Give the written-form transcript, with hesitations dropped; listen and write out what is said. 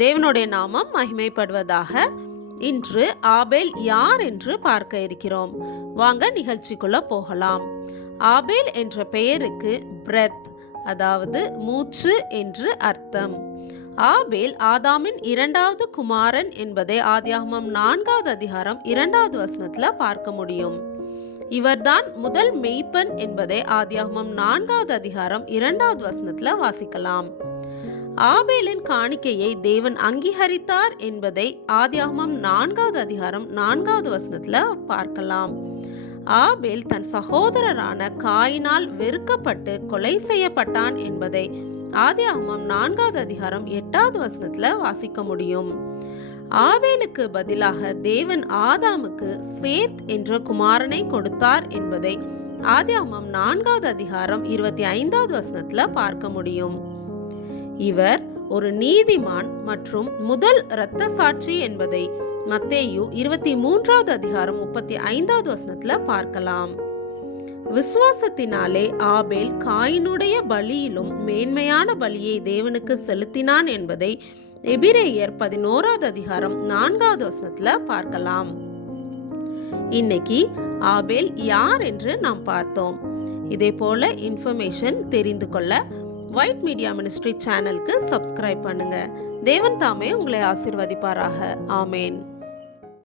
தேவனுடைய நாமம் மகிமைப்படுவதாக. இன்று ஆபேல் யார் என்று பார்க்க இருக்கிறோம். வாங்க நிகழ்ச்சிக்குள்ள போகலாம். ஆபேல் என்ற பெயருக்கு பிரெத், அதாவது மூச்சு என்று அர்த்தம். ஆபேல் ஆதாமின் இரண்டாவது குமாரன் என்பதை ஆதியாகமம் 4வது அதிகாரம் 2வது வசனத்துல பார்க்க முடியும். இவர்தான் முதல் மெய்ப்பன் என்பதை ஆதியாகமம் 4வது அதிகாரம் 2வது வசனத்துல வாசிக்கலாம். ஆபேலின் காணிக்கையை தேவன் அங்கீகரித்தார் என்பதை ஆதியாகமம் 4வது அதிகாரம் 4வது வசனத்துல பார்க்கலாம். ஆபேல் தன் சகோதரரான காயினால் வெறுக்கப்பட்டு கொலை செய்யப்பட்டான் என்பதை ஆதியாகமம் 4வது அதிகாரம் 8வது வசனத்துல வாசிக்க முடியும். ஆபேலுக்கு பதிலாக தேவன் ஆதாமுக்கு சேத் என்ற குமாரனை கொடுத்தார் என்பதை ஆதியாகமம் 4வது அதிகாரம் 25வது வசனத்துல பார்க்க முடியும். இவர் ஒரு நீதிமான் மற்றும் முதல் இரத்த சாட்சி என்பதை மத்தேயு 23வது அதிகாரம் 35வது வசனத்துல பார்க்கலாம். விசுவாசத்தினாலே ஆபேல் காயினுடைய பலியிலும் மேன்மையான பலியை தேவனுக்கு செலுத்தினான் என்பதை எபிரேயர் 11வது அதிகாரம் 4வது வசனத்துல பார்க்கலாம். இன்னைக்கு ஆபேல் யார் என்று நாம் பார்த்தோம். இதே போல இன்ஃபர்மேஷன் தெரிந்து கொள்ள வைட் மீடியா மினிஸ்ட்ரி சேனலுக்கு சப்ஸ்கிரைப் பண்ணுங்க. தேவன் தாமே உங்களை ஆசீர்வதிப்பாராக. ஆமேன்.